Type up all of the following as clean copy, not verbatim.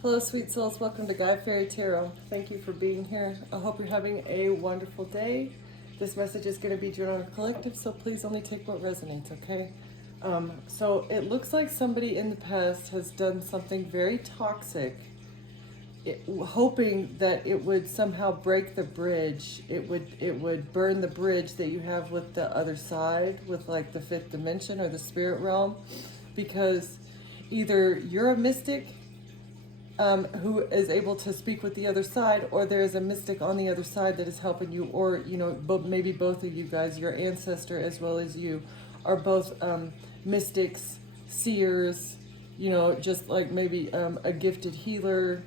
Hello, sweet souls. Welcome to Guy Fairy Tarot. Thank you for being here. I hope you're having a wonderful day. This message is going to be general collective, so please only take what resonates, okay? So it looks like somebody in the past has done something very toxic, hoping that it would somehow break the bridge. It would burn the bridge that you have with the other side, with like the fifth dimension or the spirit realm, because either you're a mystic who is able to speak with the other side, or there is a mystic on the other side that is helping you, or maybe both of you guys, your ancestor as well as you, are both mystics, seers, just like maybe a gifted healer.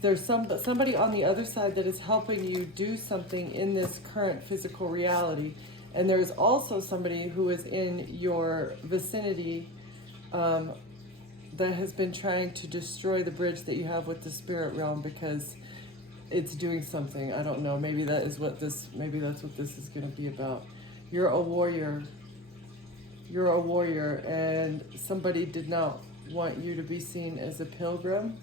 There's somebody on the other side that is helping you do something in this current physical reality, and there's also somebody who is in your vicinity. That has been trying to destroy the bridge that you have with the spirit realm because it's doing something. I don't know. Maybe that's what this is going to be about. You're a warrior. You're a warrior, and somebody did not want you to be seen as a pilgrim.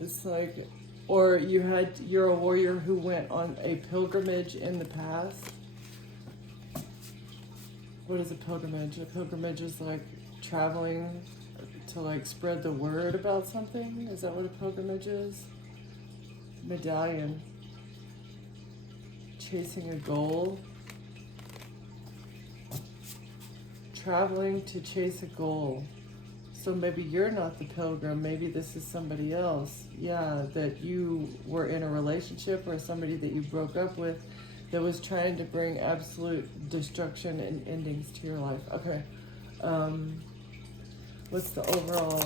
It's like, or you're a warrior who went on a pilgrimage in the past. What is a pilgrimage? A pilgrimage is like traveling to like spread the word about something. Is that what a pilgrimage is? Medallion. Chasing a goal. Traveling to chase a goal. So maybe you're not the pilgrim, maybe this is somebody else. Yeah, that you were in a relationship or somebody that you broke up with that was trying to bring absolute destruction and endings to your life. Okay. What's the overall,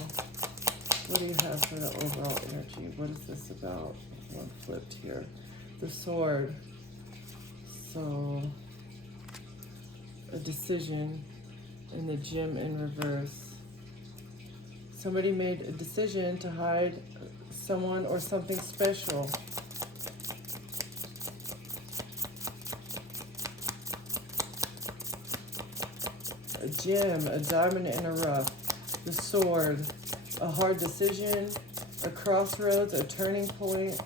what do you have for the overall energy? What is this about? One flipped here. The sword. So, a decision in the gem in reverse. Somebody made a decision to hide someone or something special. A gem, a diamond in a rough. The sword, a hard decision, a crossroads, a turning point.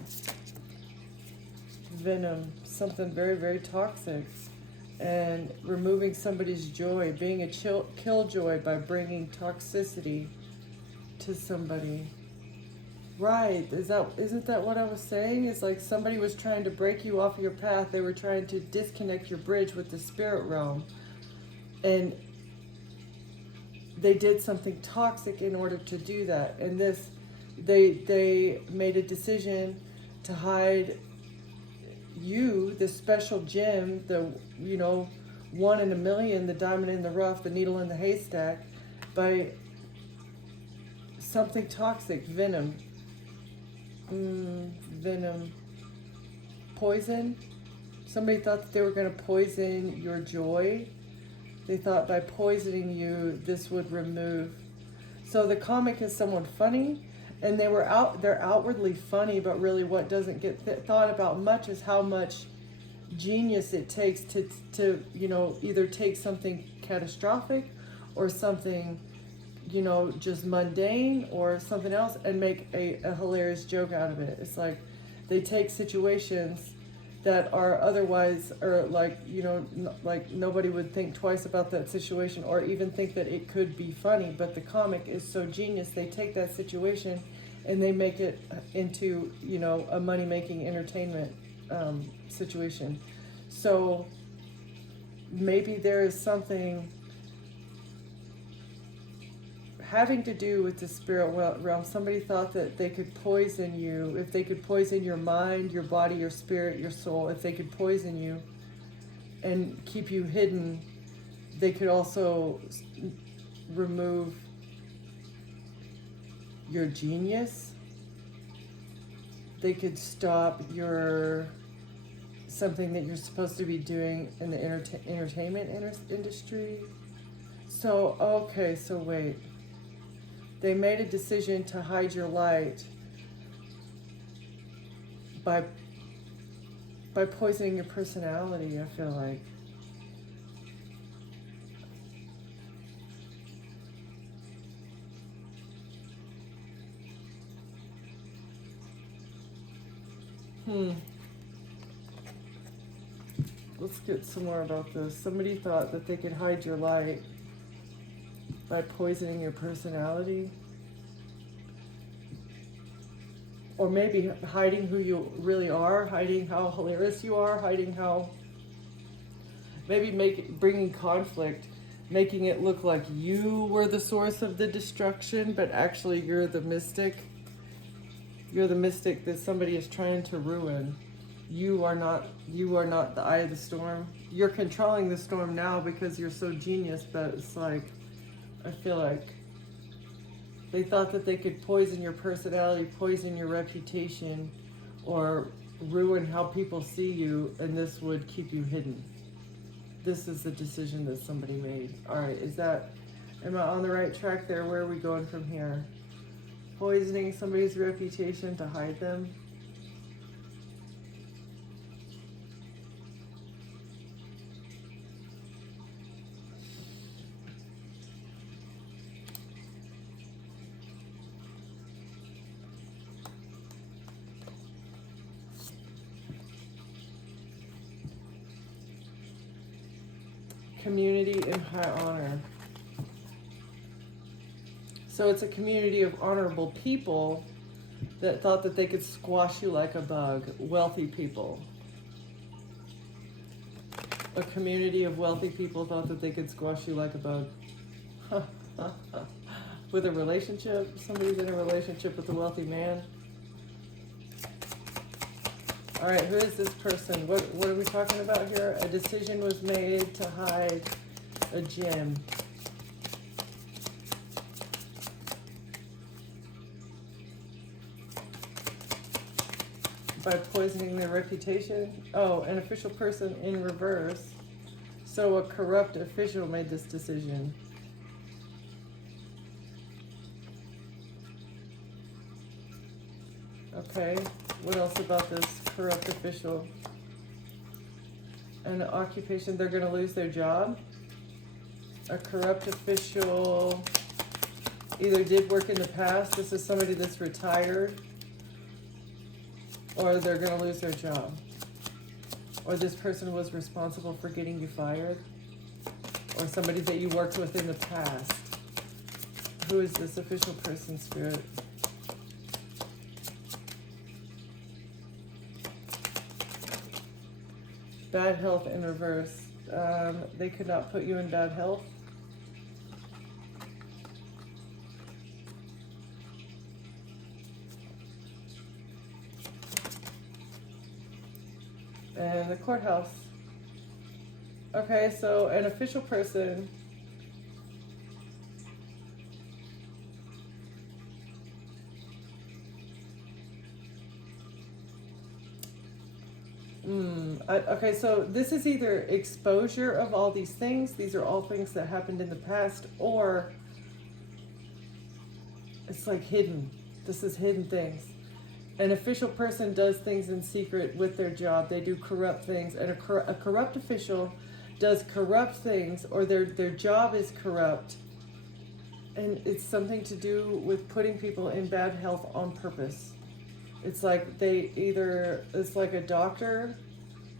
Venom, something very, very toxic. And removing somebody's joy, being a killjoy by bringing toxicity to somebody. Right, isn't that what I was saying? It's like somebody was trying to break you off your path. They were trying to disconnect your bridge with the spirit realm. And they did something toxic in order to do that. And they made a decision to hide you, the special gem, the one in a million, the diamond in the rough, the needle in the haystack, by something toxic. Venom. Venom. Poison. Somebody thought that they were going to poison your joy. They thought by poisoning you, this would remove. So the comic is someone funny, and they're outwardly funny, but really what doesn't get thought about much is how much genius it takes to either take something catastrophic or something just mundane or something else and make a hilarious joke out of it. It's like they take situations that are otherwise, or like nobody would think twice about that situation or even think that it could be funny, but the comic is so genius, they take that situation and they make it into a money-making entertainment situation. So maybe there is something having to do with the spirit realm. Somebody thought that they could poison you. If they could poison your mind, your body, your spirit, your soul, if they could poison you and keep you hidden, they could also remove your genius. They could stop something that you're supposed to be doing in the entertainment industry. So, okay, so wait. They made a decision to hide your light by poisoning your personality, I feel like. Let's get some more about this. Somebody thought that they could hide your light by poisoning your personality. Or maybe hiding who you really are, hiding how hilarious you are, hiding how... Maybe bringing conflict, making it look like you were the source of the destruction, but actually you're the mystic. You're the mystic that somebody is trying to ruin. You are not the eye of the storm. You're controlling the storm now because you're so genius, but it's like, I feel like they thought that they could poison your personality, poison your reputation, or ruin how people see you, and this would keep you hidden. This is the decision that somebody made. All right, am I on the right track there? Where are we going from here? Poisoning somebody's reputation to hide them. Community in high honor. So it's a community of honorable people that thought that they could squash you like a bug. Wealthy people. A community of wealthy people thought that they could squash you like a bug. With a relationship, somebody's in a relationship with a wealthy man. All right, who is this person? What are we talking about here? A decision was made to hide a gem. By poisoning their reputation. Oh, an official person in reverse. So a corrupt official made this decision. Okay, what else about this corrupt official? An occupation, they're going to lose their job. A corrupt official either did work in the past, this is somebody that's retired, or they're going to lose their job. Or this person was responsible for getting you fired. Or somebody that you worked with in the past. Who is this official person, Spirit? Bad health in reverse. They could not put you in bad health. And the courthouse. Okay, so an official person okay, so this is either exposure of all these things. These are all things that happened in the past, or it's like hidden. This is hidden things. An official person does things in secret with their job. They do corrupt things, and a corrupt official does corrupt things, or their job is corrupt. And it's something to do with putting people in bad health on purpose. It's like it's like a doctor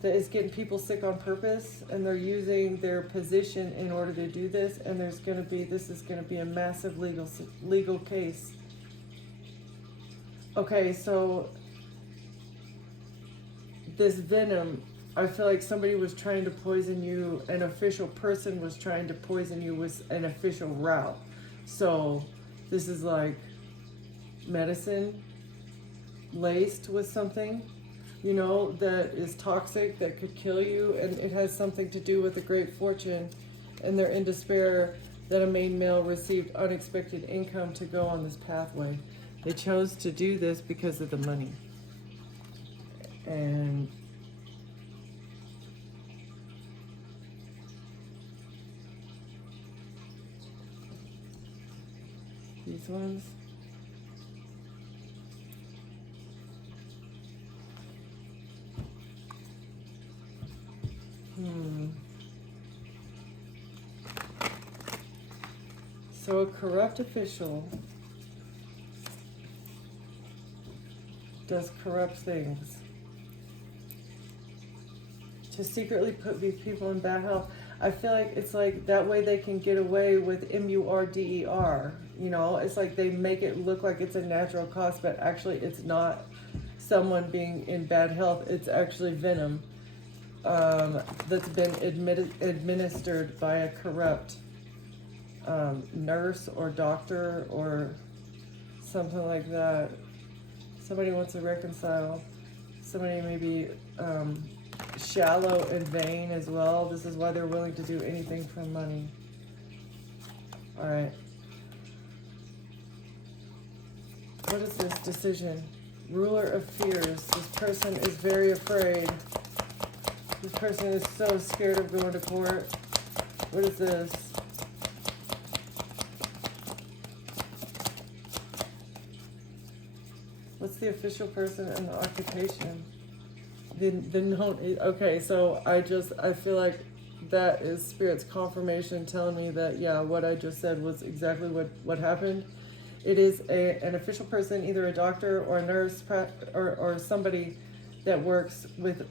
that is getting people sick on purpose, and they're using their position in order to do this, and this is going to be a massive legal case. Okay, so this venom, I feel like somebody was trying to poison you, an official person was trying to poison you with an official route. So this is like medicine laced with something, you know, that is toxic, that could kill you, and it has something to do with a great fortune, and they're in despair that a main male received unexpected income to go on this pathway. They chose to do this because of the money. And these ones. So a corrupt official does corrupt things. to secretly put these people in bad health. I feel like it's like that way they can get away with MURDER. You know, it's like they make it look like it's a natural cause, but actually it's not someone being in bad health. It's actually venom that's been administered by a corrupt nurse or doctor or something like that. Somebody wants to reconcile. Somebody may be shallow and vain as well. This is why they're willing to do anything for money. All right. What is this decision? Ruler of fears. This person is very afraid. This person is so scared of going to court. What is this? What's the official person and the occupation? The note. Okay, so I feel like that is Spirit's confirmation telling me that, yeah, what I just said was exactly what happened. It is an official person, either a doctor or a nurse or somebody that works with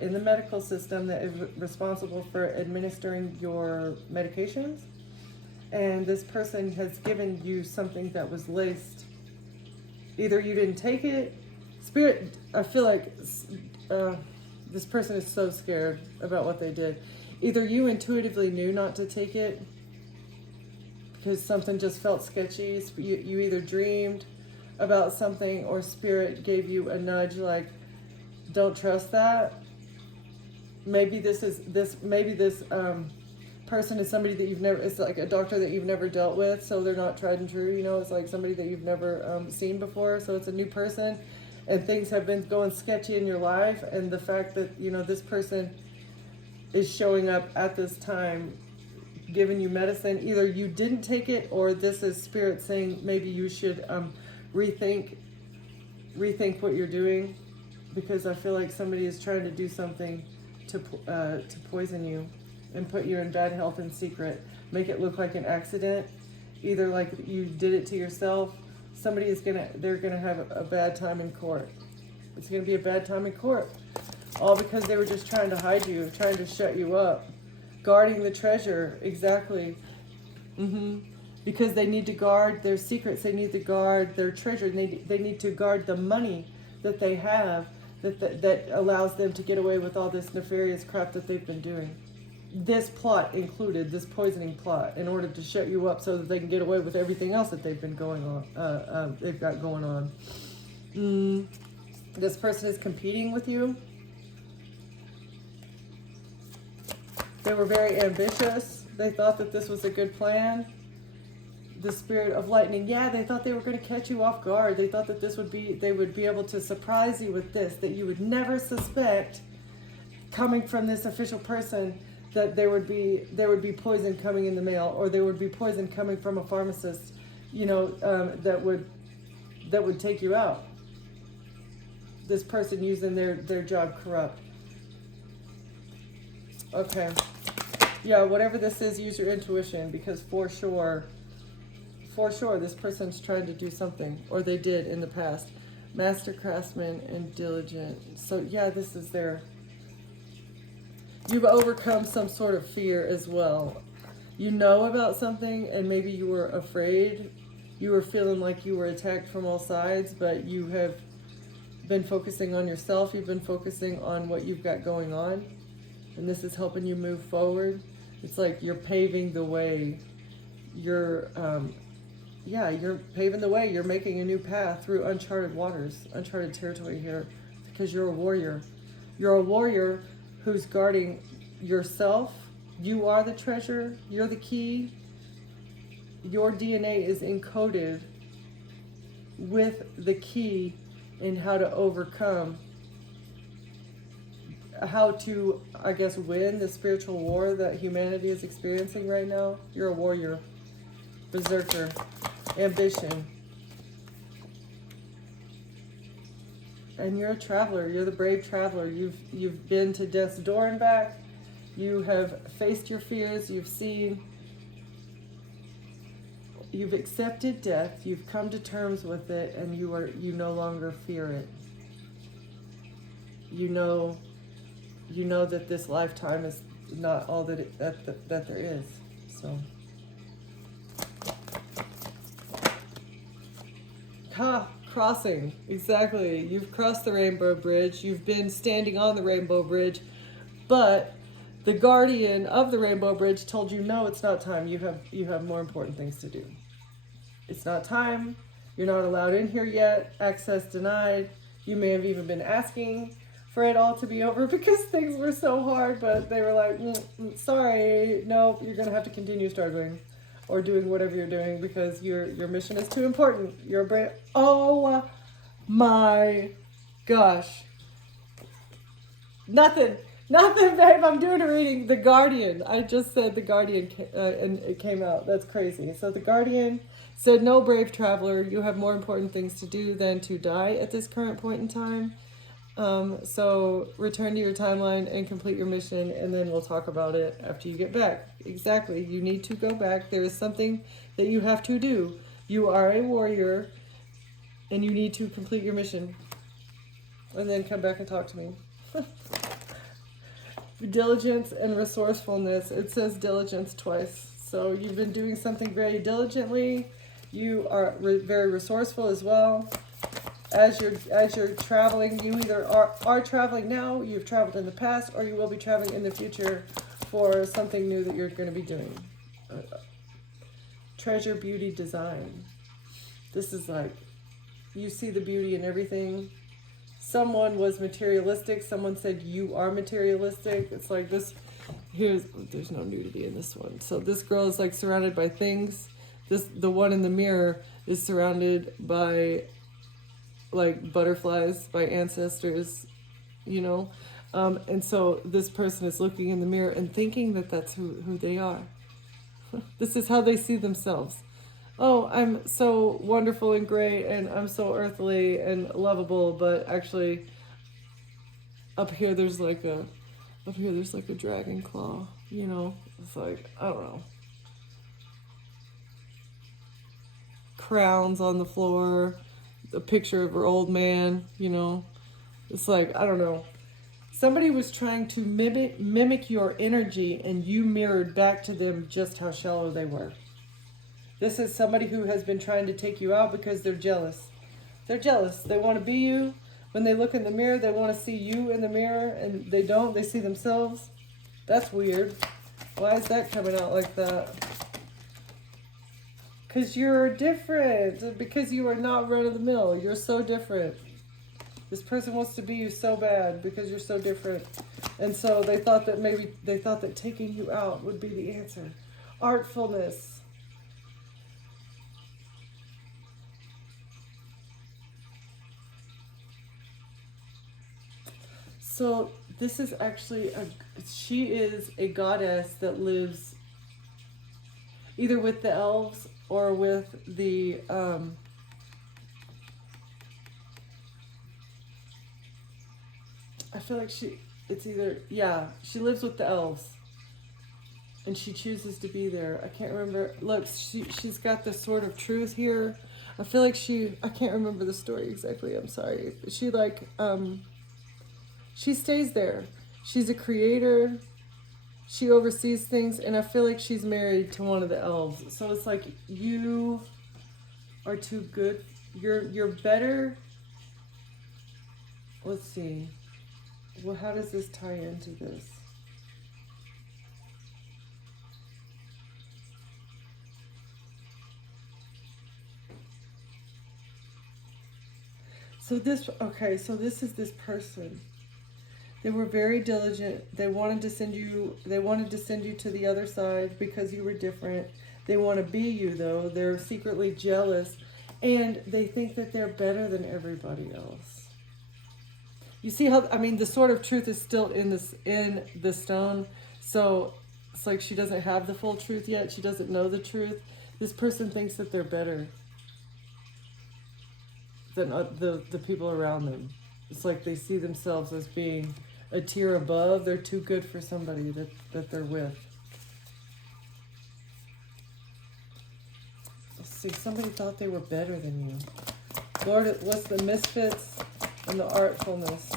in the medical system that is responsible for administering your medications. And this person has given you something that was laced. Either you didn't take it. Spirit, I feel like this person is so scared about what they did. Either you intuitively knew not to take it because something just felt sketchy. You either dreamed about something or Spirit gave you a nudge like, don't trust that. Maybe this person is somebody that you've never, it's like a doctor that you've never dealt with, so they're not tried and true, you know, it's like somebody that you've never seen before, so it's a new person, and things have been going sketchy in your life, and the fact that, you know, this person is showing up at this time, giving you medicine, either you didn't take it, or this is Spirit saying maybe you should rethink what you're doing, because I feel like somebody is trying to do something to poison you and put you in bad health in secret, make it look like an accident, either like you did it to yourself. They're gonna have a bad time in court. It's gonna be a bad time in court, all because they were just trying to hide you, trying to shut you up, guarding the treasure. Exactly. Because they need to guard their secrets, they need to guard their treasure, they need to guard the money that they have that allows them to get away with all this nefarious crap that they've been doing. This plot included this poisoning plot in order to shut you up so that they can get away with everything else that they've been they've got going on. This person is competing with you. They were very ambitious. They thought that this was a good plan. The Spirit of Lightning, yeah, they thought they were going to catch you off guard. They thought that they would be able to surprise you with this, that you would never suspect, coming from this official person, that there would be poison coming in the mail, or there would be poison coming from a pharmacist, you know, that would take you out. This person using their job corrupt. Okay. Yeah, whatever this is, use your intuition, because for sure, this person's trying to do something, or they did in the past. Master craftsman and diligent. So yeah, this is you've overcome some sort of fear as well. You know about something, and maybe you were afraid. You were feeling like you were attacked from all sides, but you have been focusing on yourself. You've been focusing on what you've got going on, and this is helping you move forward. It's like you're paving the way. You're paving the way. You're making a new path through uncharted waters, uncharted territory here, because you're a warrior. You're a warrior who's guarding yourself. You are the treasure. You're the key. Your DNA is encoded with the key in how to overcome, how to, I guess, win the spiritual war that humanity is experiencing right now. You're a warrior, berserker, ambition. And you're a traveler. You're the brave traveler. You've been to death's door and back. You have faced your fears. You've accepted death. You've come to terms with it, and you no longer fear it. You know you know that this lifetime is not all that there is. So, crossing, exactly. You've crossed the rainbow bridge. You've been standing on the rainbow bridge, but the guardian of the rainbow bridge told you, no, it's not time. You have more important things to do. It's not time. You're not allowed in here yet. Access denied. You may have even been asking for it all to be over because things were so hard, but they were like, sorry, no, you're gonna have to continue struggling or doing whatever you're doing because your mission is too important. Your brain, oh my gosh. Nothing, babe, I'm doing a reading. The Guardian, I just said the Guardian, and it came out. That's crazy. So the Guardian said, no, brave traveler, you have more important things to do than to die at this current point in time. So return to your timeline and complete your mission, and then we'll talk about it after you get back. Exactly. You need to go back. There is something that you have to do. You are a warrior, and you need to complete your mission. And then come back and talk to me. Diligence and resourcefulness. It says diligence twice. So you've been doing something very diligently. You are very resourceful as well. As you're traveling, you either are traveling now, you've traveled in the past, or you will be traveling in the future for something new that you're going to be doing. Treasure, beauty, design. This is like, you see the beauty in everything. Someone was materialistic. Someone said you are materialistic. It's like this. There's no nudity in this one. So this girl is like surrounded by things. The one in the mirror is surrounded by like butterflies, by ancestors, you know. And so this person is looking in the mirror and thinking that that's who they are. This is how they see themselves. Oh, I'm so wonderful and great, and I'm so earthly and lovable, but actually up here there's like a dragon claw, you know. It's like, I don't know. Crowns on the floor, a picture of her old man, you know. It's like, I don't know. Somebody was trying to mimic your energy, and you mirrored back to them just how shallow they were. This is somebody who has been trying to take you out because they're jealous. They're jealous. They want to be you. When they look in the mirror, they want to see you in the mirror, and they don't. They see themselves. That's weird. Why is that coming out like that? Because you're different. Because you are not run-of-the-mill. You're so different. This person wants to be you so bad because you're so different. And so they thought that taking you out would be the answer. Artfulness. So this is actually she is a goddess that lives either with the elves or with the I feel like she lives with the elves, and she chooses to be there. I can't remember. Look, she's got the sword of truth here. I feel like I can't remember the story exactly. I'm sorry. She she stays there. She's a creator. She oversees things, and I feel like she's married to one of the elves. So it's like, you are too good. You're better. Let's see. Well, how does this tie into this? So this is this person. They were very diligent. They wanted to send you to the other side because you were different. They want to be you, though. They're secretly jealous, and they think that they're better than everybody else. You see how, the sword of truth is still in the stone. So it's like she doesn't have the full truth yet. She doesn't know the truth. This person thinks that they're better than the people around them. It's like they see themselves as being a tier above. They're too good for somebody that they're with. Let's see, somebody thought they were better than you. Lord, what's the misfits and the artfulness?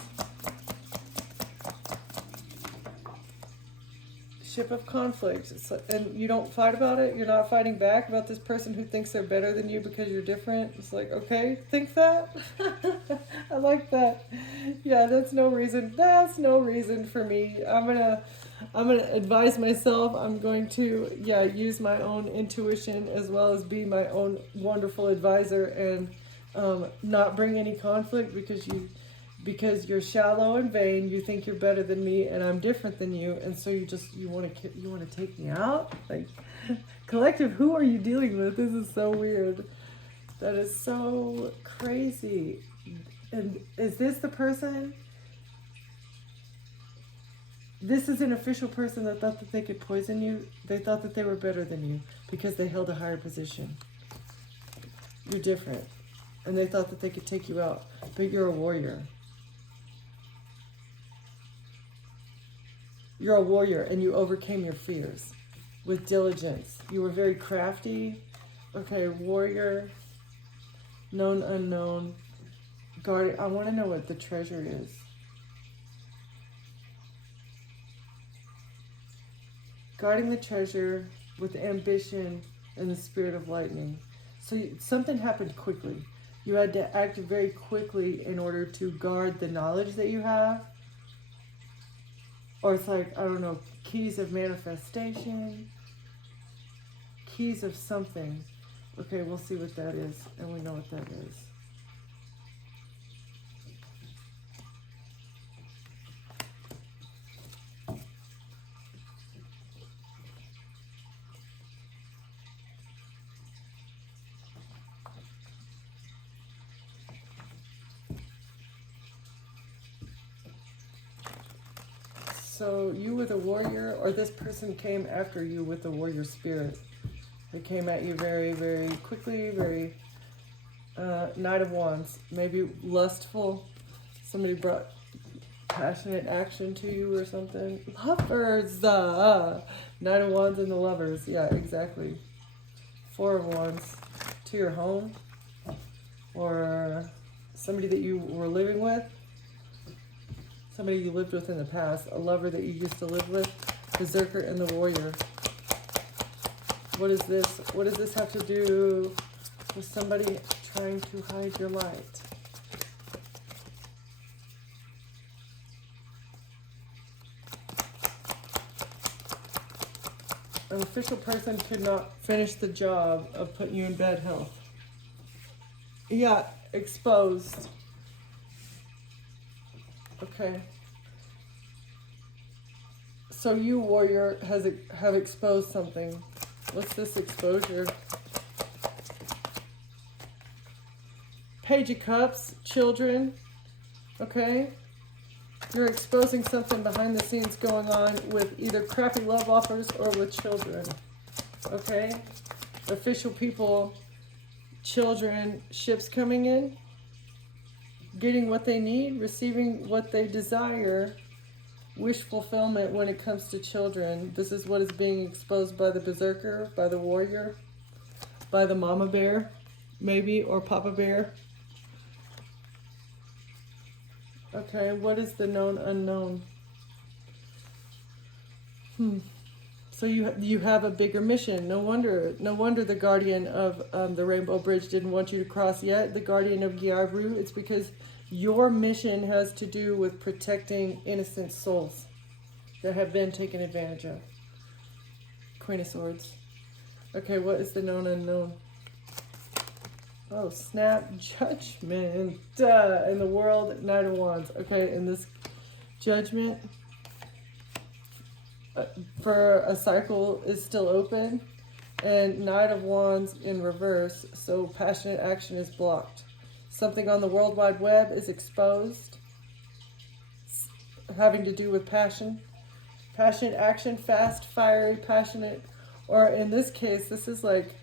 Ship of conflict. And you don't fight about it. You're not fighting back about this person who thinks they're better than you because you're different. It's like, okay, think that. I like that. Yeah, that's no reason. That's no reason for me. I'm gonna advise myself. I'm going to, yeah, use my own intuition as well as be my own wonderful advisor, and not bring any conflict because you're shallow and vain. You think you're better than me, and I'm different than you, and so you want to take me out. Like, collective, who are you dealing with? This is so weird. That is so crazy. And is this the person? This is an official person that thought that they could poison you. They thought that they were better than you because they held a higher position. You're different. And they thought that they could take you out. But you're a warrior. You're a warrior, and you overcame your fears with diligence. You were very crafty. Okay, warrior, known, unknown, guardian. I want to know what the treasure is. Guarding the treasure with ambition and the spirit of lightning. So something happened quickly. You had to act very quickly in order to guard the knowledge that you have. Or it's like, I don't know, keys of manifestation, keys of something. Okay, we'll see what that is, and we know what that is. So you were the warrior, or this person came after you with the warrior spirit. They came at you very, very quickly, very Knight of Wands. Maybe lustful. Somebody brought passionate action to you or something. Lovers! Knight of Wands and the Lovers. Yeah, exactly. Four of Wands. To your home. Or somebody that you were living with. Somebody you lived with in the past, a lover that you used to live with, Berserker and the Warrior. What is this? What does this have to do with somebody trying to hide your light? An official person could not finish the job of putting you in bad health. Yeah, exposed. Okay. So you, warrior, have exposed something. What's this exposure? Page of Cups, children. Okay. You're exposing something behind the scenes going on with either crappy love offers or with children. Okay. Official people, children, ships coming in. Getting what they need, receiving what they desire, wish fulfillment when it comes to children. This is what is being exposed by the Berserker, by the Warrior, by the Mama Bear, maybe, or Papa Bear. Okay, what is the known unknown? So you have a bigger mission. No wonder the Guardian of the Rainbow Bridge didn't want you to cross yet. The Guardian of Gyavru. It's because your mission has to do with protecting innocent souls that have been taken advantage of. Queen of Swords. Okay, what is the known unknown? Oh, snap. Judgment. In the world, Knight of Wands. Okay, in this judgment, for a cycle is still open, and Knight of Wands in reverse, so passionate action is blocked. Something on the World Wide Web is exposed, having to do with passion. Passionate action, fast, fiery, passionate, or in this case, this is like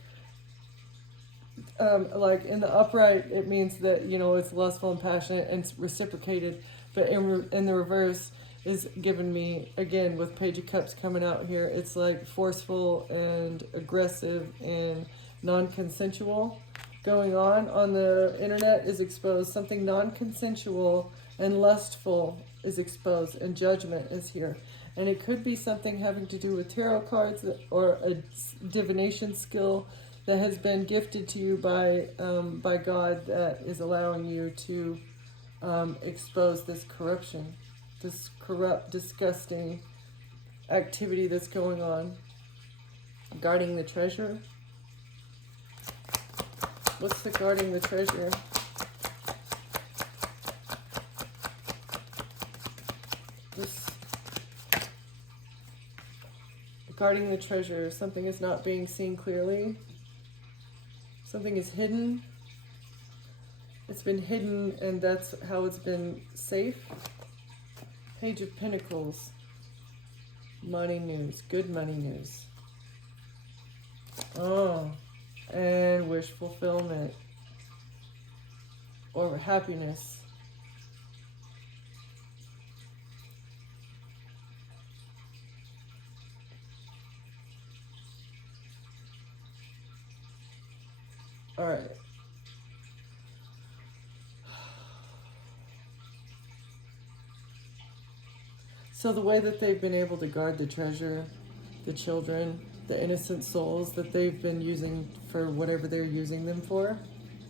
in the upright, it means that, you know, it's lustful and passionate and it's reciprocated, but in the reverse, is given me, again, with Page of Cups coming out here, it's like forceful and aggressive and non-consensual going on the internet is exposed. Something non-consensual and lustful is exposed, and judgment is here. And it could be something having to do with tarot cards or a divination skill that has been gifted to you by God, that is allowing you to expose this corruption, this corrupt, disgusting activity that's going on. Guarding the treasure. What's the guarding the treasure? This guarding the treasure. Something is not being seen clearly. Something is hidden. It's been hidden, and that's how it's been safe. Page of Pentacles. Money news. Good money news. Oh, and wish fulfillment. Or happiness. All right. So the way that they've been able to guard the treasure, the children, the innocent souls that they've been using for whatever they're using them for,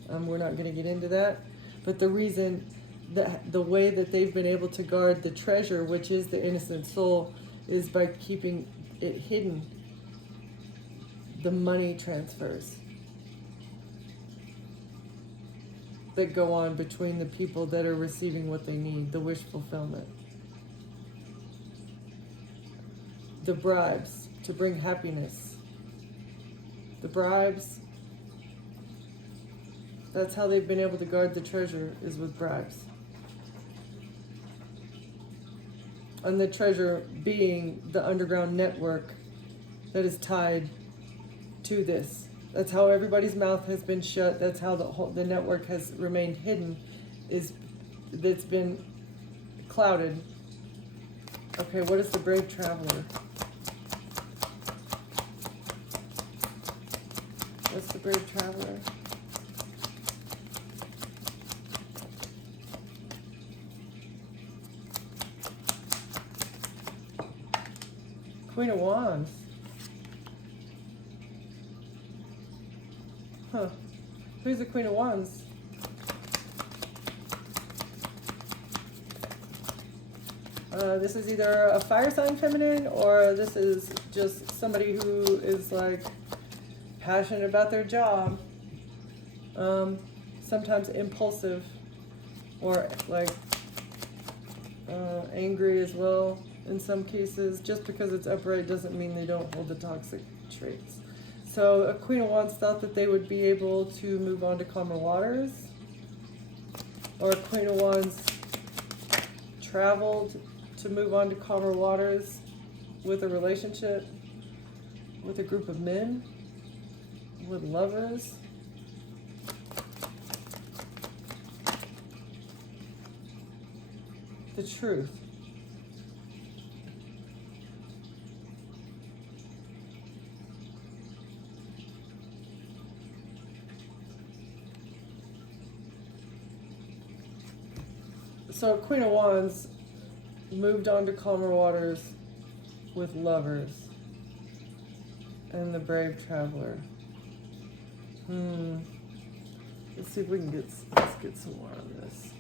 we're not going to get into that. But the reason that the way that they've been able to guard the treasure, which is the innocent soul, is by keeping it hidden. The money transfers that go on between the people that are receiving what they need, the wish fulfillment. The bribes to bring happiness. The bribes, that's how they've been able to guard the treasure, is with bribes. And the treasure being the underground network that is tied to this. That's how everybody's mouth has been shut. That's how the network has remained hidden, is that's been clouded. Okay, what is the brave traveler? What's the brave traveler? Queen of Wands. Huh. Who's the Queen of Wands? This is either a fire sign feminine, or this is just somebody who is like passionate about their job. Sometimes impulsive, or like angry as well in some cases. Just because it's upright doesn't mean they don't hold the toxic traits. So a Queen of Wands thought that they would be able to move on to calmer waters. Or a Queen of Wands traveled to move on to calmer waters with a relationship, with a group of men, with lovers. The truth. So Queen of Wands moved on to calmer waters with lovers. And the brave traveler. Let's see if we can let's get some more on this.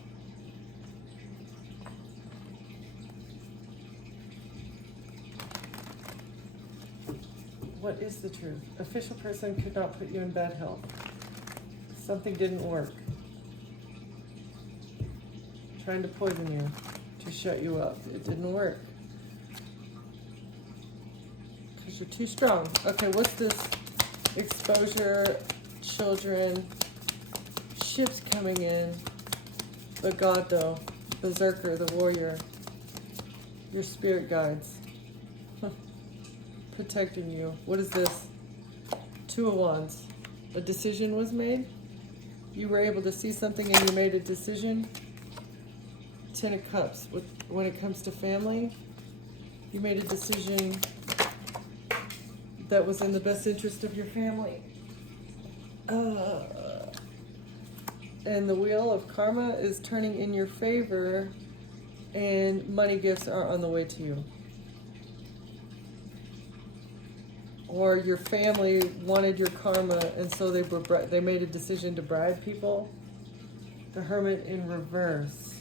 What is the truth? Official person could not put you in bad health. Something didn't work. Trying to poison you, to shut you up. It didn't work. Because you're too strong. Okay, what's this? Exposure, children, ships coming in. The God, though. Berserker, the warrior. Your spirit guides. Protecting you. What is this? Two of Wands. A decision was made. You were able to see something and you made a decision. Ten of Cups. When it comes to family, you made a decision that was in the best interest of your family. And the wheel of karma is turning in your favor, and money gifts are on the way to you. or your family wanted your karma, and so they made a decision to bribe people. The Hermit in reverse.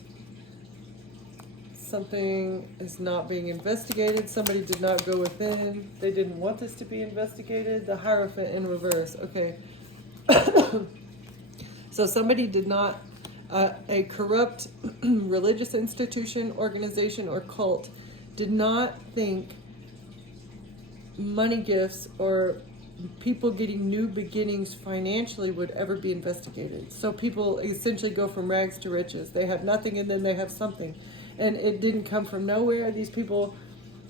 Something is not being investigated. Somebody did not go within. They didn't want this to be investigated. The Hierophant in reverse. Okay. So somebody did not, a corrupt religious institution, organization, or cult did not think money gifts or people getting new beginnings financially would ever be investigated. So people essentially go from rags to riches. They have nothing and then they have something. And it didn't come from nowhere. These people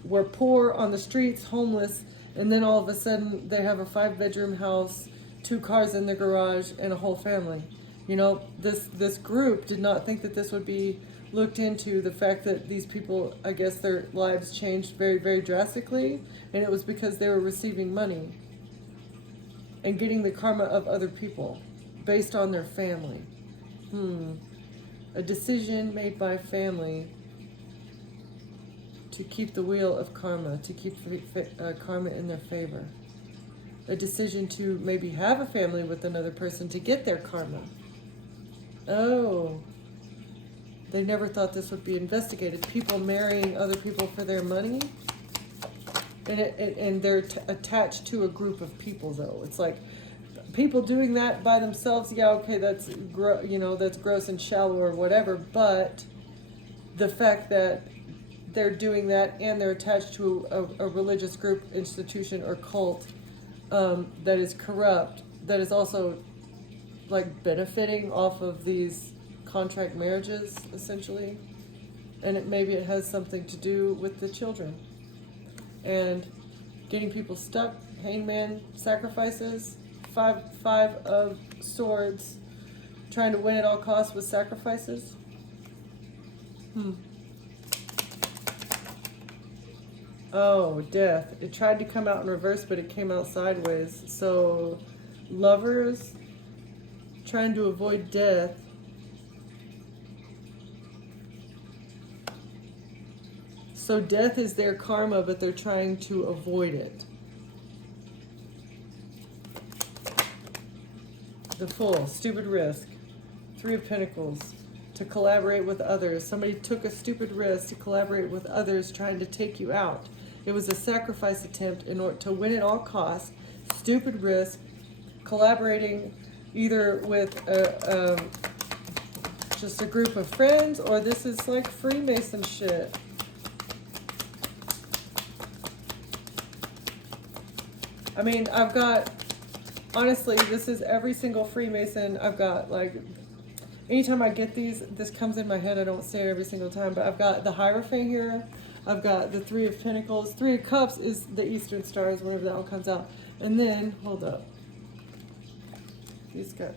were poor on the streets, homeless, and then all of a sudden they have a 5-bedroom house, 2 cars in their garage, and a whole family. You know, this group did not think that this would be looked into. The fact that these people, I guess their lives changed very, very drastically, and it was because they were receiving money and getting the karma of other people based on their family. A decision made by family to keep the wheel of karma, to keep karma in their favor. A decision to maybe have a family with another person to get their karma. Oh, they never thought this would be investigated. People marrying other people for their money. And they're attached to a group of people, though. It's like people doing that by themselves. Yeah, okay, that's that's gross and shallow or whatever. But the fact that they're doing that and they're attached to a religious group, institution, or cult that is corrupt, that is also like benefiting off of these contract marriages, essentially. And maybe it has something to do with the children. And getting people stuck, hangman sacrifices, five of swords, trying to win at all costs with sacrifices. Oh, death. It tried to come out in reverse, but it came out sideways. So, lovers trying to avoid death. So death is their karma, but they're trying to avoid it. The Fool, stupid risk. 3 of Pentacles, to collaborate with others. Somebody took a stupid risk to collaborate with others trying to take you out. It was a sacrifice attempt in order to win at all costs. Stupid risk, collaborating either with just a group of friends, or this is like Freemason shit. I mean, I've got, honestly, this is every single Freemason. I've got, like, anytime I get these, this comes in my head. I don't say it every single time, but I've got the Hierophant here. I've got the 3 of Pentacles. 3 of Cups is the Eastern Stars, whenever that one comes out. And then, hold up. He's got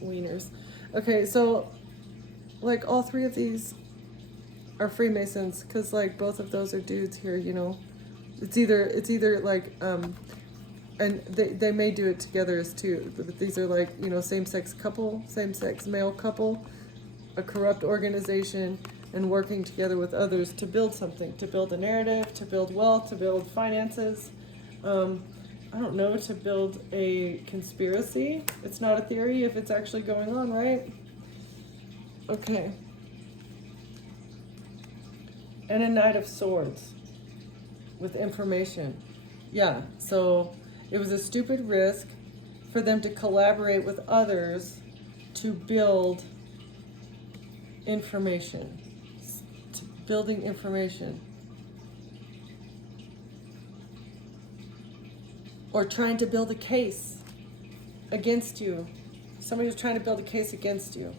wieners. Okay, so, like, all 3 of these are Freemasons, because, like, both of those are dudes here, you know. It's either like, and they may do it together as two, but these are like, you know, same-sex couple, same-sex male couple, a corrupt organization, and working together with others to build something, to build a narrative, to build wealth, to build finances, I don't know, to build a conspiracy. It's not a theory if it's actually going on, right? Okay. And a Knight of Swords with information. Yeah, so it was a stupid risk for them to collaborate with others to build information. Building information. Or trying to build a case against you. Somebody was trying to build a case against you.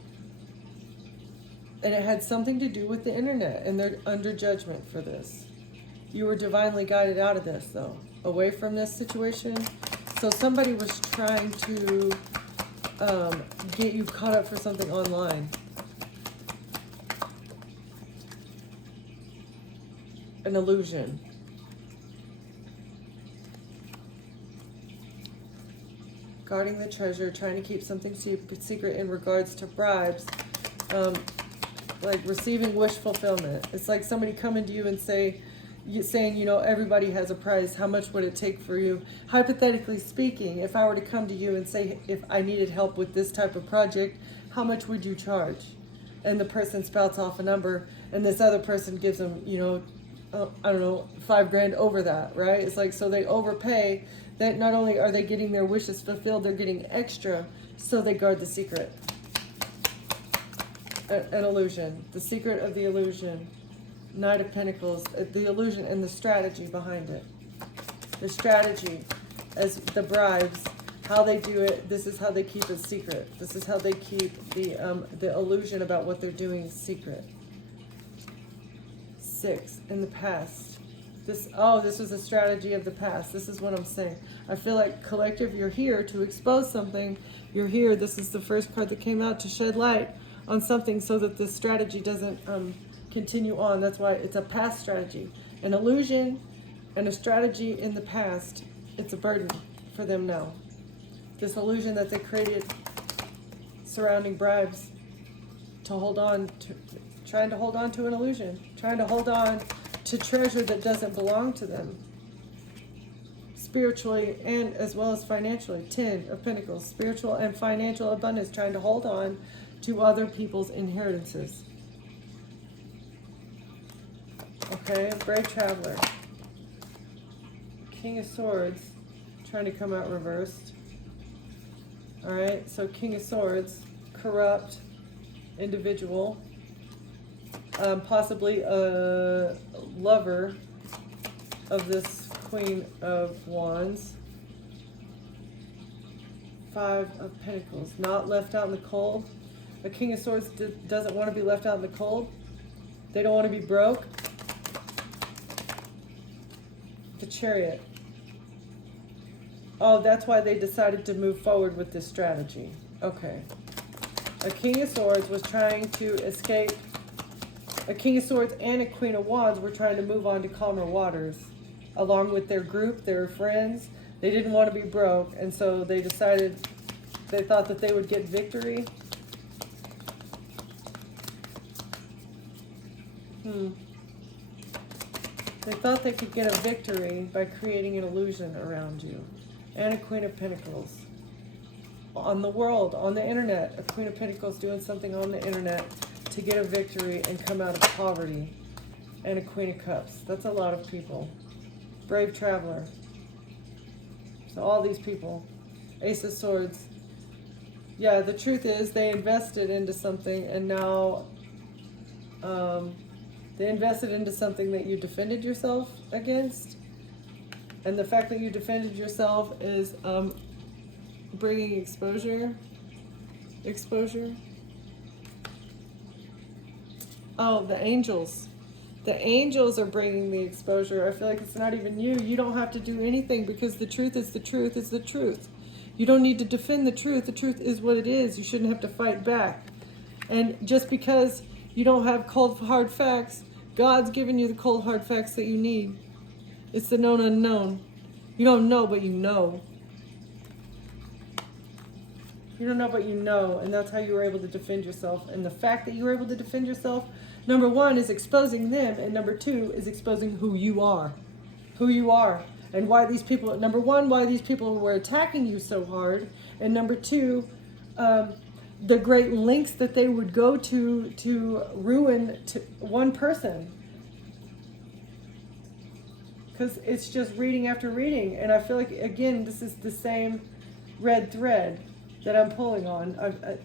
And it had something to do with the internet, and they're under judgment for this. You were divinely guided out of this, though, away from this situation. So somebody was trying to get you caught up for something online. An illusion. Guarding the treasure, trying to keep something secret in regards to bribes. Like receiving wish fulfillment. It's like somebody coming to you and say, saying, everybody has a price. How much would it take for you? Hypothetically speaking, if I were to come to you and say, if I needed help with this type of project, how much would you charge? And the person spouts off a number, and this other person gives them, I don't know, $5,000 over that, right? It's like, so they overpay. That not only are they getting their wishes fulfilled, they're getting extra, so they guard the secret. An illusion, the secret of the illusion. Knight of Pentacles, the illusion and the strategy behind it. The strategy as the bribes, how they do it. This is how they keep it secret. This is how they keep the illusion about what they're doing secret. 6, in the past. This was a strategy of the past. This is what I'm saying. I feel like collective, you're here to expose something. You're here. This is the first card that came out to shed light on something so that the strategy doesn't continue on. That's why it's a past strategy. An illusion and a strategy in the past, it's a burden for them now. This illusion that they created surrounding bribes to hold on to, trying to hold on to an illusion, trying to hold on to treasure that doesn't belong to them. Spiritually and as well as financially. 10 of Pentacles, spiritual and financial abundance, trying to hold on to other people's inheritances. Okay, Brave Traveler. King of Swords, trying to come out reversed. Alright, so King of Swords, corrupt individual. Possibly a lover of this Queen of Wands. 5 of Pentacles, not left out in the cold. A King of Swords doesn't want to be left out in the cold. They don't want to be broke. The Chariot. Oh, that's why they decided to move forward with this strategy. Okay. A King of Swords was trying to escape. A King of Swords and a Queen of Wands were trying to move on to calmer waters. Along with their group, their friends. They didn't want to be broke, and so they decided, they thought that they would get victory. They thought they could get a victory by creating an illusion around you. And a Queen of Pentacles. On the world, on the internet, a Queen of Pentacles doing something on the internet to get a victory and come out of poverty. And a Queen of Cups. That's a lot of people. Brave Traveler. So all these people. Ace of Swords. Yeah, the truth is they invested into something, and now they invested into something that you defended yourself against. And the fact that you defended yourself is bringing exposure. Oh, the angels. The angels are bringing the exposure. I feel like it's not even you. You don't have to do anything because the truth is the truth is the truth. You don't need to defend the truth. The truth is what it is. You shouldn't have to fight back. And just because you don't have cold, hard facts, God's given you the cold, hard facts that you need. It's the known unknown. You don't know, but you know. You don't know, but you know. And that's how you were able to defend yourself. And the fact that you were able to defend yourself, number 1 is exposing them. And number 2 is exposing who you are. Who you are. And why these people, number 1, why these people were attacking you so hard. And number 2, the great lengths that they would go to ruin one person. Because it's just reading after reading. And I feel like, again, this is the same red thread that I'm pulling on.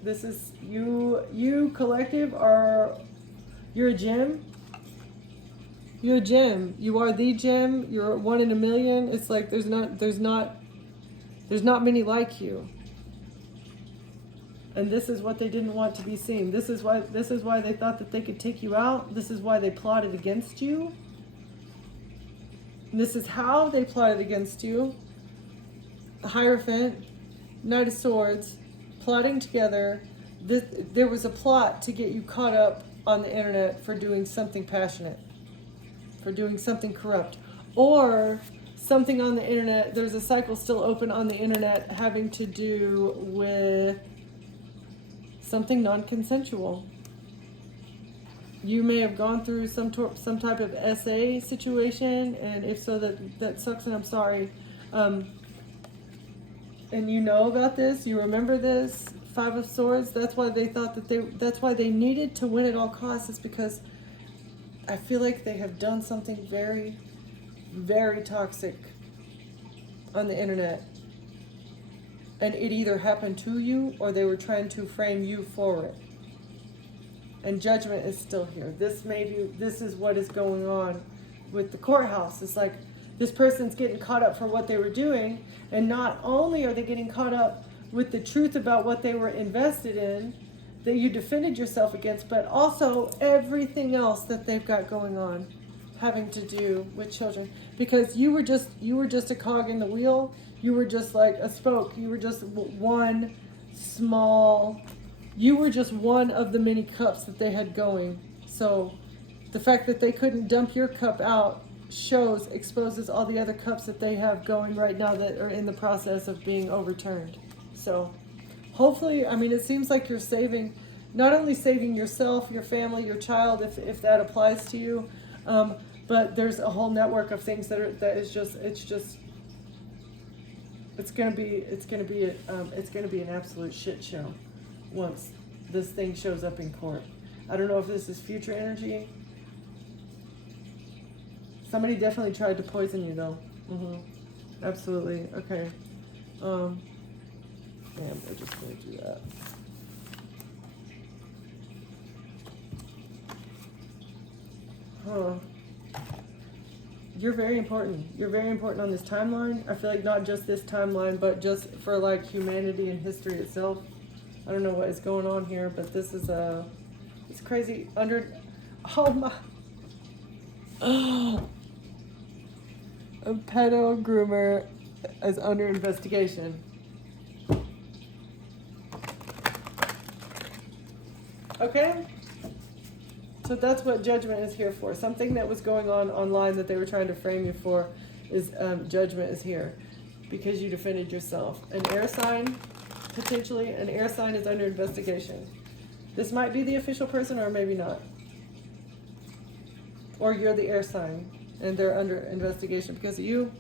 This is, you collective are, you're a gem. You're a gem. You are the gem. You're 1 in a million. It's like there's not many like you. And this is what they didn't want to be seen. This is why they thought that they could take you out. This is why they plotted against you. And this is how they plotted against you. The Hierophant, Knight of Swords, plotting together. There was a plot to get you caught up on the internet for doing something passionate, for doing something corrupt, or something on the internet. There's a cycle still open on the internet having to do with something non-consensual. you may have gone through some type of SA situation, and if so, that sucks, and I'm sorry. And you know about this, you remember this, Five of Swords. That's why they thought that's why they needed to win at all costs, is because I feel like they have done something very, very toxic on the internet. And it either happened to you, or they were trying to frame you for it. And judgment is still here. This is what is going on with the courthouse. It's like this person's getting caught up for what they were doing, and not only are they getting caught up with the truth about what they were invested in, that you defended yourself against, but also everything else that they've got going on having to do with children. Because you were just a cog in the wheel. You were just like a spoke. You were just one of the many cups that they had going. So the fact that they couldn't dump your cup out exposes all the other cups that they have going right now that are in the process of being overturned. So hopefully, I mean, it seems like you're not only saving yourself, your family, your child, if that applies to you, but there's a whole network of things it's gonna be an absolute shit show once this thing shows up in court. I don't know if this is future energy. Somebody definitely tried to poison you though. Absolutely. Okay. Damn, we're just gonna do that. Huh. You're very important. You're very important on this timeline. I feel like not just this timeline, but just for like humanity and history itself. I don't know what is going on here, but this is it's crazy. Oh my. A pedo groomer is under investigation. Okay? So that's what judgment is here for. Something that was going on online that they were trying to frame you for is judgment is here because you defended yourself. An air sign, potentially, an air sign is under investigation. This might be the official person or maybe not. Or you're the air sign and they're under investigation because of you.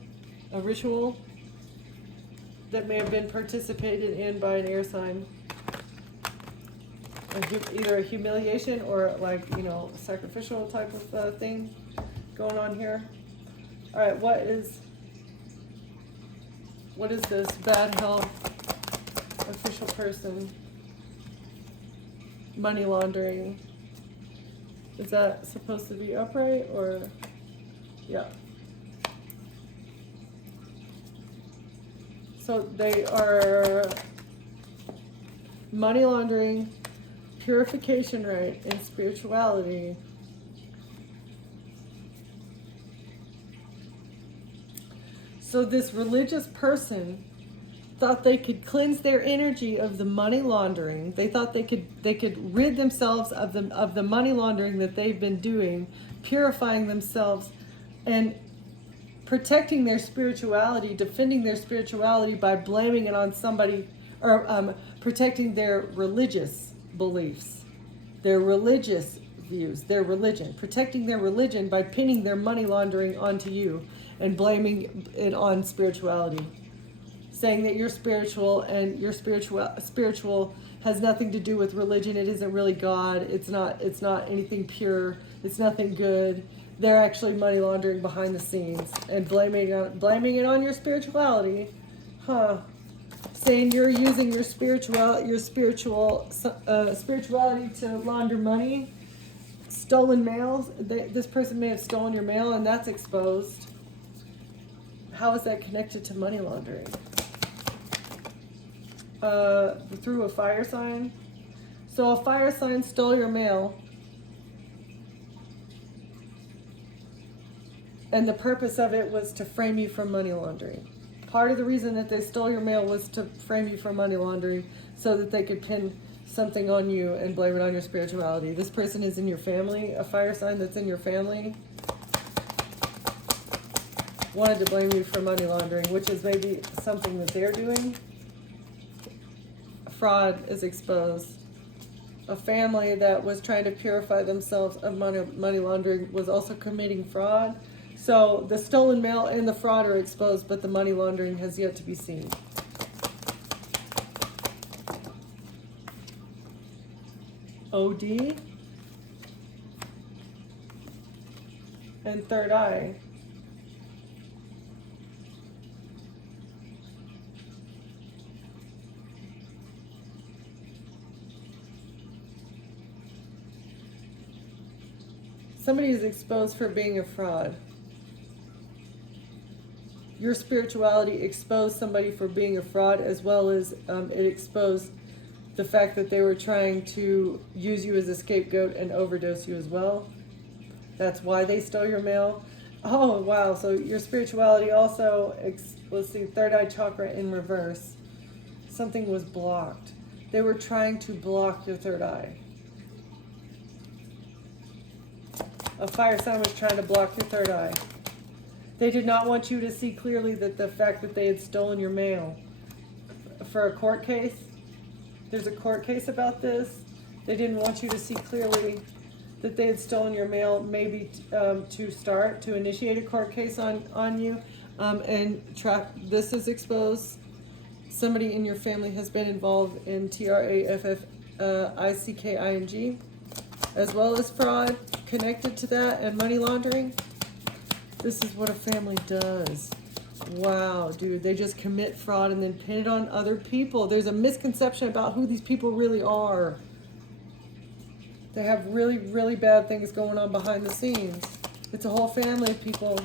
A ritual that may have been participated in by an air sign. Either a humiliation or like, sacrificial type of thing going on here. All right, what is this bad health official person? Money laundering. Is that supposed to be upright or, yeah. So they are money laundering, purification rite, and spirituality. So this religious person thought they could cleanse their energy of the money laundering. They thought they could rid themselves of the money laundering that they've been doing, purifying themselves and protecting their spirituality, defending their spirituality by blaming it on somebody, or protecting their religious beliefs, their religious views, their religion, protecting their religion by pinning their money laundering onto you and blaming it on spirituality, saying that you're spiritual and your spiritual has nothing to do with religion. It isn't really God. It's not anything pure. It's nothing good. They're actually money laundering behind the scenes and blaming it on your spirituality, saying you're using your spirituality to launder money, stolen mails. This person may have stolen your mail, and that's exposed. How is that connected to money laundering? Through a fire sign. So a fire sign stole your mail, and the purpose of it was to frame you for money laundering. Part of the reason that they stole your mail was to frame you for money laundering so that they could pin something on you and blame it on your spirituality. This person is in your family, a fire sign that's in your family, wanted to blame you for money laundering, which is maybe something that they're doing. Fraud is exposed. a family that was trying to purify themselves of money laundering was also committing fraud. So the stolen mail and the fraud are exposed, but the money laundering has yet to be seen. OD and third eye. Somebody is exposed for being a fraud. Your spirituality exposed somebody for being a fraud, as well as it exposed the fact that they were trying to use you as a scapegoat and overdose you as well. That's why they stole your mail. Oh, wow. So your spirituality also, let's see, third eye chakra in reverse. Something was blocked. They were trying to block your third eye. A fire sign was trying to block your third eye. They did not want you to see clearly that the fact that they had stolen your mail. For a court case, there's a court case about this. They didn't want you to see clearly that they had stolen your mail, maybe to initiate a court case on you. This is exposed. Somebody in your family has been involved in trafficking, as well as fraud connected to that and money laundering. This is what a family does. Wow, dude, they just commit fraud and then pin it on other people. There's a misconception about who these people really are. They have really, really bad things going on behind the scenes. It's a whole family of people.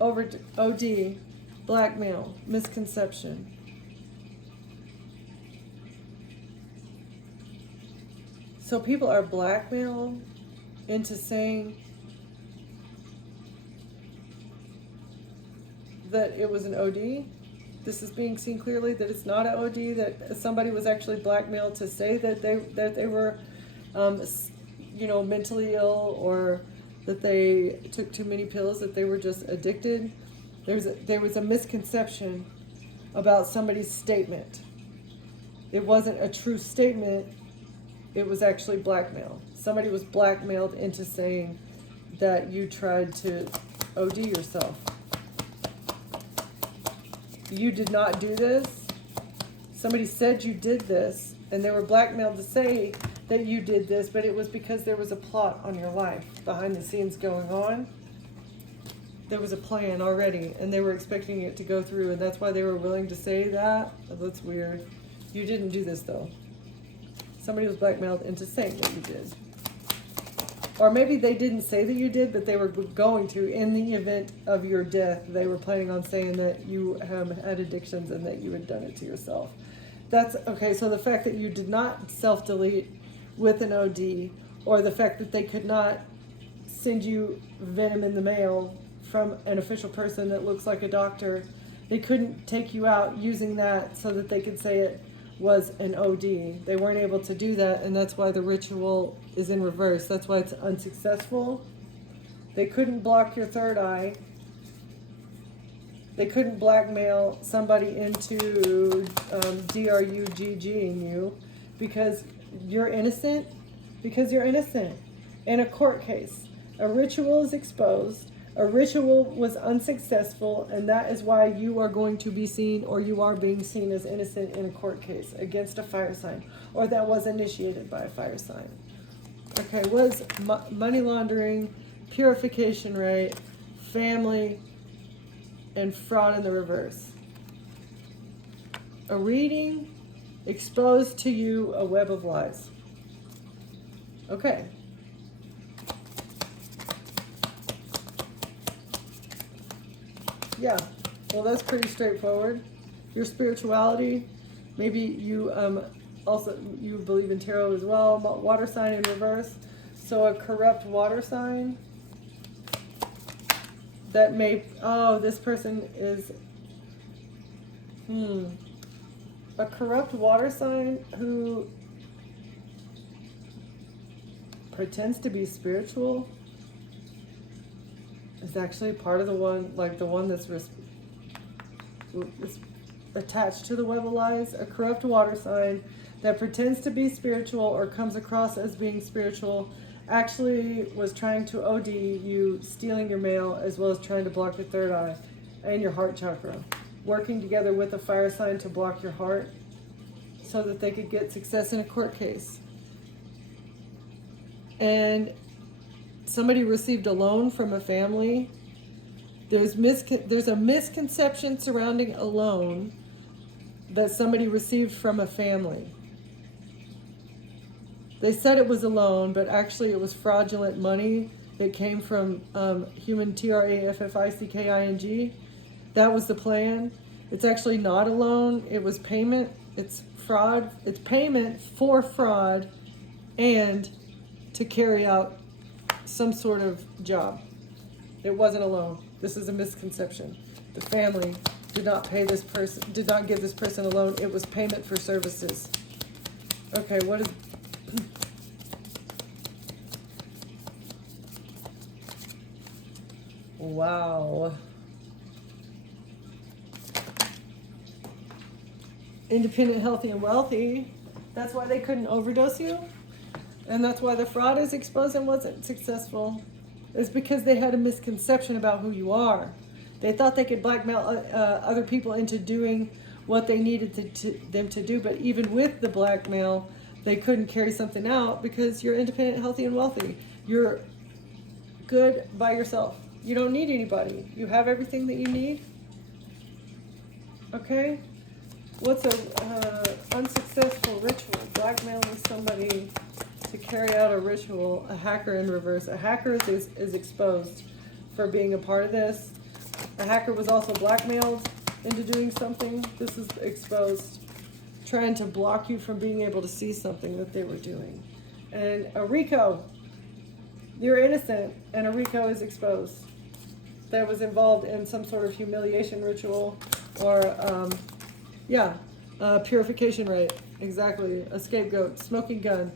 OD, blackmail, misconception. So people are blackmailed into saying that it was an OD. This is being seen clearly that it's not an OD, that somebody was actually blackmailed to say that they were mentally ill, or that they took too many pills, that they were just addicted. There was a misconception about somebody's statement. It wasn't a true statement. It was actually blackmail. Somebody was blackmailed into saying that you tried to OD yourself. You did not do this. Somebody said you did this, and they were blackmailed to say that you did this, but it was because there was a plot on your life behind the scenes going on. There was a plan already, and they were expecting it to go through, and that's why they were willing to say that. That's weird. You didn't do this, though. Somebody was blackmailed into saying that you did. Or maybe they didn't say that you did, but they were going to. In the event of your death, they were planning on saying that you had addictions and that you had done it to yourself. That's okay. So the fact that you did not self-delete with an OD, or the fact that they could not send you venom in the mail from an official person that looks like a doctor, they couldn't take you out using that so that they could say it was an OD. They weren't able to do that, and that's why the ritual is in reverse. That's why it's unsuccessful. They couldn't block your third eye. They couldn't blackmail somebody into DRUGGing you because you're innocent. Because you're innocent. In a court case, a ritual is exposed. A ritual was unsuccessful, and that is why you are going to be seen, or you are being seen as innocent in a court case against a fire sign, or that was initiated by a fire sign. Okay, was money laundering, purification rite, family, and fraud in the reverse. A reading exposed to you a web of lies. Okay. Yeah, well, that's pretty straightforward. Your spirituality, maybe you you believe in tarot as well. Water sign in reverse. So a corrupt water sign that may, this person is, a corrupt water sign who pretends to be spiritual is actually part of the one, like the one that's attached to the web of lies. A corrupt water sign that pretends to be spiritual or comes across as being spiritual actually was trying to OD you, stealing your mail, as well as trying to block your third eye and your heart chakra, working together with a fire sign to block your heart so that they could get success in a court case. And somebody received a loan from a family. There's a misconception surrounding a loan that somebody received from a family. They said it was a loan, but actually it was fraudulent money. It came from human TRAFFICKING. That was the plan. It's actually not a loan. It was payment. It's fraud. It's payment for fraud and to carry out some sort of job. It wasn't a loan. This is a misconception. The family did not give this person a loan. It was payment for services. Okay, what is... Wow. Independent, healthy, and wealthy. That's why they couldn't overdose you. And that's why the fraud is exposed and wasn't successful. It's because they had a misconception about who you are. They thought they could blackmail other people into doing what they needed them to do. But even with the blackmail, they couldn't carry something out because you're independent, healthy, and wealthy. You're good by yourself. You don't need anybody. You have everything that you need. Okay? What's a unsuccessful ritual? Blackmailing somebody to carry out a ritual. A hacker in reverse. A hacker is exposed for being a part of this. A hacker was also blackmailed into doing something. This is exposed. Trying to block you from being able to see something that they were doing. And a RICO. You're innocent, and a RICO is exposed. That was involved in some sort of humiliation ritual or, purification rite. Exactly. A scapegoat. Smoking gun.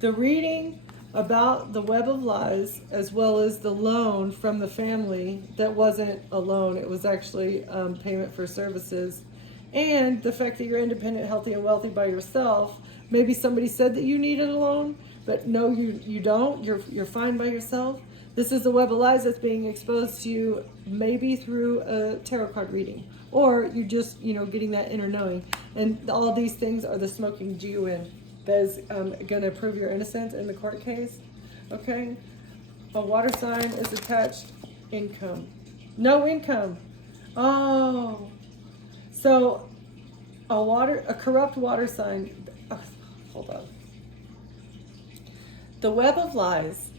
The reading about the web of lies, as well as the loan from the family that wasn't a loan, it was actually payment for services, and the fact that you're independent, healthy, and wealthy by yourself. Maybe somebody said that you needed a loan, but no, you don't. You're fine by yourself. This is the web of lies that's being exposed to you, maybe through a tarot card reading, or you just getting that inner knowing. And all these things are the smoking GUN that is going to prove your innocence in the court case. Okay, a water sign is attached. Income, no income. Oh, so a corrupt water sign. Oh, hold on. The web of lies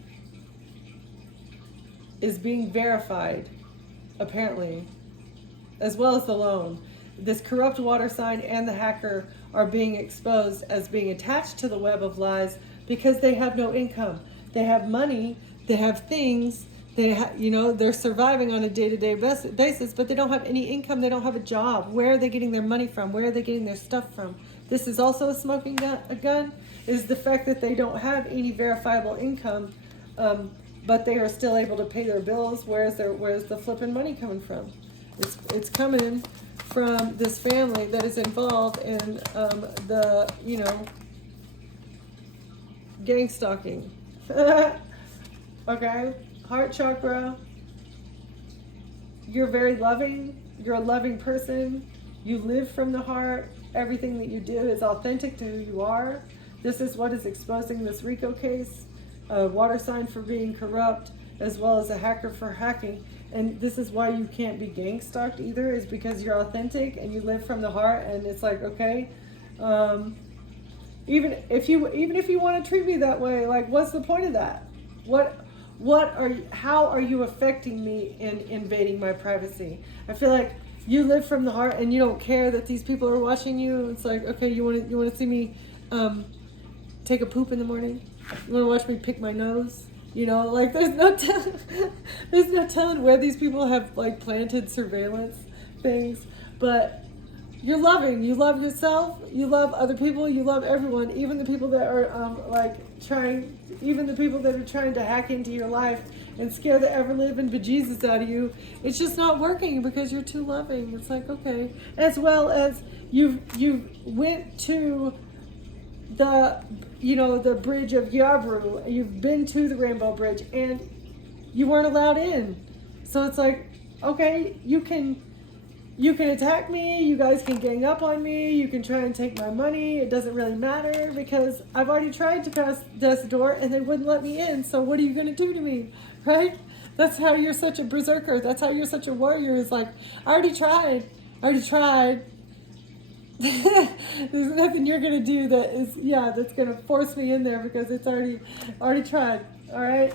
is being verified, apparently, as well as the loan. This corrupt water sign and the hacker are being exposed as being attached to the web of lies because they have no income. They have money, they have things, they're surviving on a day-to-day basis, but they don't have any income, they don't have a job. Where are they getting their money from? Where are they getting their stuff from? This is also a smoking gun, is the fact that they don't have any verifiable income, but they are still able to pay their bills. Where's the flipping money coming from? It's coming from this family that is involved in gang stalking. Okay, heart chakra. You're very loving. You're a loving person. You live from the heart. Everything that you do is authentic to who you are. This is what is exposing this RICO case. A water sign for being corrupt, as well as a hacker for hacking. And this is why you can't be gang stalked either, is because you're authentic and you live from the heart. And it's like, okay, even if you want to treat me that way, like, what's the point of that? How are you affecting me in invading my privacy? I feel like you live from the heart and you don't care that these people are watching you. It's like, okay, you want to see me take a poop in the morning? You want to watch me pick my nose? Like there's no telling where these people have like planted surveillance things. But you're loving. You love yourself. You love other people. You love everyone, even the people that are even the people that are trying to hack into your life and scare the ever-living bejesus out of you. It's just not working because you're too loving. It's like, okay. As well as you went to the, you know, the bridge of Yavru. You've been to the Rainbow Bridge and you weren't allowed in. So it's like, okay, you can attack me, you guys can gang up on me, you can try and take my money. It doesn't really matter because I've already tried to pass death's door and they wouldn't let me in. So what are you going to do to me, right? That's how you're such a berserker. That's how you're such a warrior. It's like, I already tried. There's nothing you're going to do that is, yeah, that's going to force me in there because it's already tried. All right.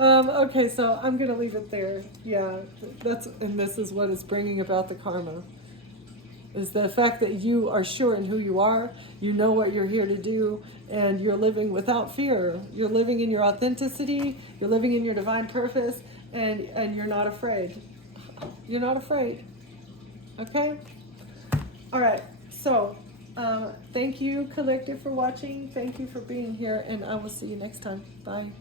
Okay, so I'm gonna leave it there. Yeah, and this is what is bringing about the karma. Is the fact that you are sure in who you are, you know what you're here to do, and you're living without fear. You're living in your authenticity, you're living in your divine purpose, and you're not afraid. You're not afraid. Okay? All right, so thank you, Collective, for watching. Thank you for being here, and I will see you next time. Bye.